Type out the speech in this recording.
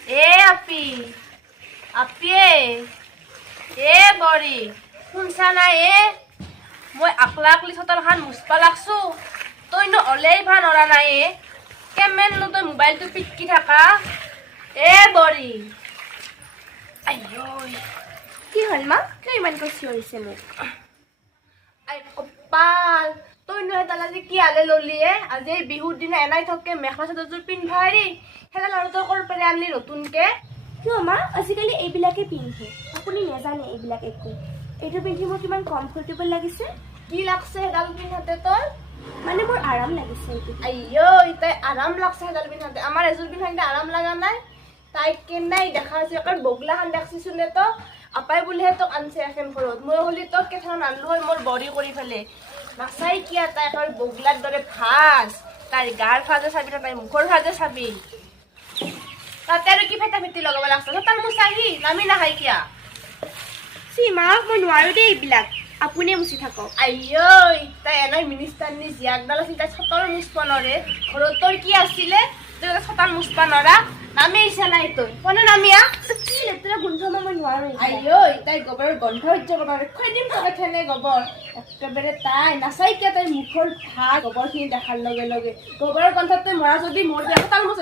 আপি আপিয়ে বৰি শুনছা না মই আকলি চোতালখান মুচবা লাগছো তইনো ওলাই ভান অৰা নাই কেমেননো তই মোবাইলটো পিটকি থাকা বৰি আইঐ কি হ'ল মা কিয় ইমানকৈ চিঞৰিছে মোক আই কপাল তইনো এডাল আজি কি আলে ললি আজি এই বিহুৰ দিনা এনাই থকে মেখলা চাদৰযোৰ পিন্ধাৰি সেইডাল আৰু তই কৰ পেৰে আনলি নতুনকে কিয় মা আজিকালি এইবিলাকে পিন্ধে আপুনি নেজানে এইবিলাক একো এইটো পিন্ধি মোৰ কিমান কমফৰ্টেবল লাগিছে কি লাগছে সেইডাল পিন্ধাতে তই মানে মোৰ আৰাম লাগিছে এইটো আইঐ তাই আৰাম লাগছে সেইডাল পিন্ধাতে আমাৰ এযোৰ পিন্ধাতে আৰাম লাগা নাই তাই কেনাই দেখা আছে অকল বগলাখান দেখছিচোন নে তো আপাই বুলিহে তোক আনছে এখন ঘৰত মই হলি তোক কেইখন আনলো হয় মোৰ বৰি কৰি ফেলে নাচাই কিয়া তাই একেবাৰে বগলাৰ দৰে ভাজ তাইৰ গাৰ ভাজে চাবি তাই মুখৰ ভাজে চাবি তাতে আৰু কি ফেটা ফেটি লগাব লাগছে তাৰ মোৰ চাহি নামি নাখাই কিয়া চি মা মই নোৱাৰো দেই এইবিলাক আপুনিয়ে মুচি থাকক আইঐ তাই এনাই মিনিষ্টাৰ নি জীয়াকডাল আছিল তাই চতৰ মুচবা নৰে ঘৰত তোৰ কি আছিলে তই চতাৰ মুচবা নৰা নামি আহিছা নাই তই কোনে নামিয়া কি লেতেৰা গোন্ধ মই নোৱাৰো আইঐ তাই গোবৰৰ গন্ধ সহ্য কৰিব পাৰে খুৱাই দিম তই খেনে গোবৰ একেবাৰে তাই নাচাই কিয়া তাই মুখৰ ভাত গোবৰখিনি দেখাৰ লগে লগে গোবৰৰ গন্ধত তই মৰা যদি মোৰ বেয়া তাৰ মুচ